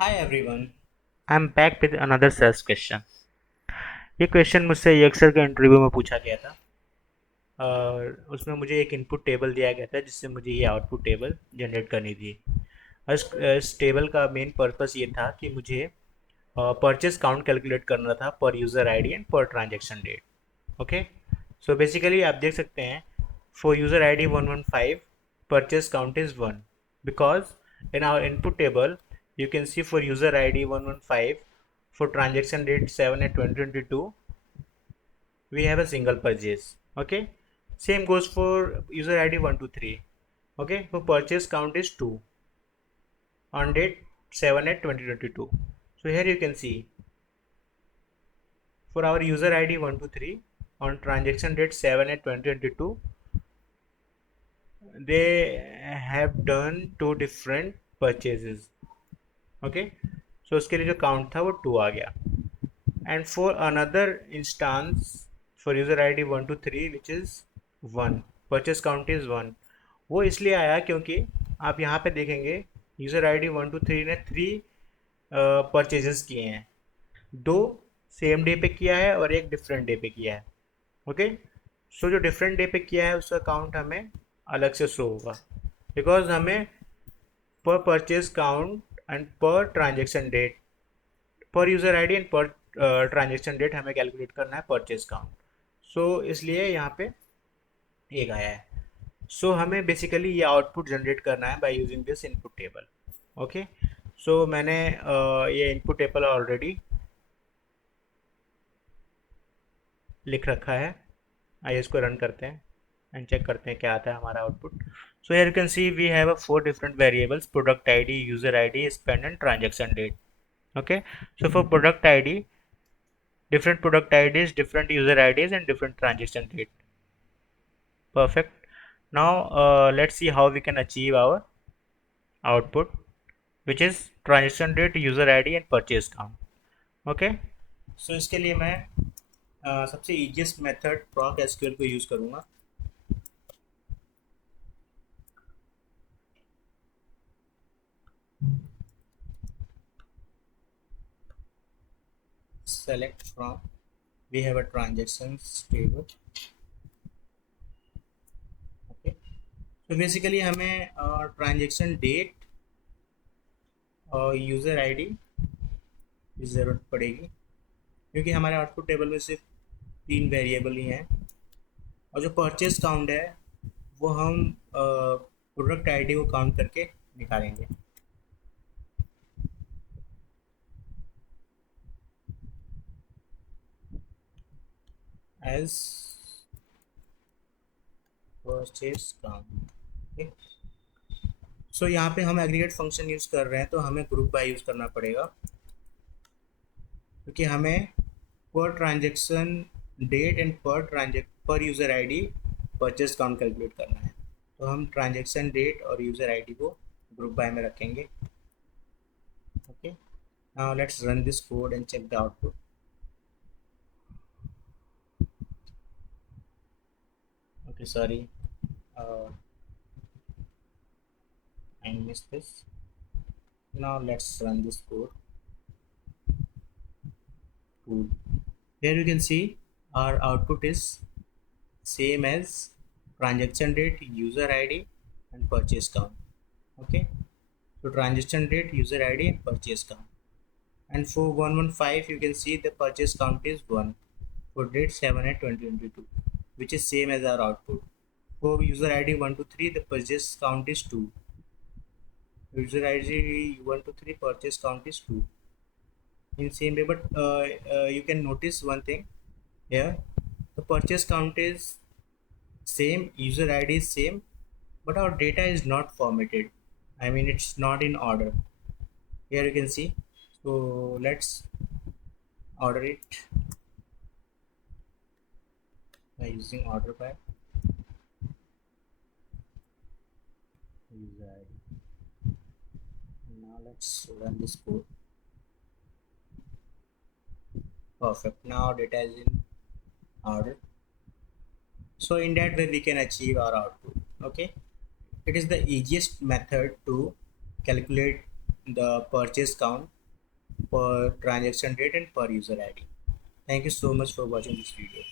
Hi everyone, I'm back with another SAS question. ये क्वेश्चन मुझसे EXL के इंटरव्यू में पूछा गया था और उसमें मुझे एक इनपुट टेबल दिया गया था जिससे मुझे ये आउटपुट टेबल जनरेट करनी थी। इस टेबल का मेन पर्पस ये था कि मुझे परचेस काउंट कैलकुलेट करना था per user ID and per transaction date. Okay, so basically आप देख सकते हैं for user ID 115 purchase count is 1 because in our input table you can see for user id 115 for transaction date 7 at 2022 we have a single purchase. Okay, same goes for user id 123. Okay, for purchase count is 2 on date 7 at 2022. So here you can see for our user id 123 on transaction date 7 at 2022 they have done two different purchases. Okay, so उसके लिए जो count था वो 2 आ गया। And for another instance for user I D 123 which is 1, purchase count is 1। वो इसलिए आया क्योंकि आप यहाँ पे देखेंगे यूज़र आई डी 123 ने 3 परचेजेस किए हैं, 2 सेम डे पे किया है और एक डिफरेंट डे पे किया है। ओके, सो जो डिफरेंट डे पे किया है उसका काउंट हमें अलग से शो होगा बिकॉज हमें पर परचेज काउंट एंड पर ट्रांजेक्शन डेट, पर यूज़र आईडी एंड पर ट्रांजेक्शन डेट हमें कैलकुलेट करना है परचेज काउंट। सो इसलिए यहाँ पे एक आया है। सो हमें बेसिकली ये आउटपुट जनरेट करना है by using this input table. Okay, so मैंने ये इनपुट टेबल ऑलरेडी लिख रखा है। आइए इसको रन करते हैं एंड चेक करते हैं क्या आता है हमारा आउटपुट। So here you can see we have a 4 different variables, product ID, user ID, spend and transaction date. Okay, so for product id, different product ids, different user ids and different transaction date. Perfect. Now let's see how we can achieve our output, which is transaction date, user id and purchase count. Okay, so इसके लिए मैं सबसे easiest method proc sql को यूज़ करूँगा। Select from, we have a transactions table. Okay, so basically हमें transaction date और user ID की ज़रूरत पड़ेगी क्योंकि हमारे आउटपुट टेबल में सिर्फ 3 वेरिएबल ही हैं। और जो परचेस काउंट है वो हम प्रोडक्ट आईडी को काउंट करके निकालेंगे। As purchase count. सो यहाँ पे हम एग्रीगेट फंक्शन यूज़ कर रहे हैं तो हमें ग्रुप बाय यूज़ करना पड़ेगा क्योंकि हमें per transaction date and per user ID purchase count calculate करना है। तो हम ट्रांजेक्शन डेट और यूज़र आईडी को ग्रुप बाय में रखेंगे। Okay, now let's run this code and check the output. Okay, sorry, I missed this. Now let's run this code. Cool. Here you can see our output is same as transaction date, user ID and purchase count. Okay, so transaction date, user ID and purchase count. And for 115 you can see the purchase count is 1 for date 7 at 2022, which is same as our output. For user ID 123 the purchase count is 2. User ID 123 purchase count is 2 in same way, but you can notice one thing here. The purchase count is same, user id is same, but our data is not formatted. I mean it's not in order. Here you can see. So let's order it by using order by user id. Now let's run this code. Perfect, now data is in order. So in that way we can achieve our output. Okay, it is the easiest method to calculate the purchase count, per transaction date, and per user ID. Thank you so much for watching this video.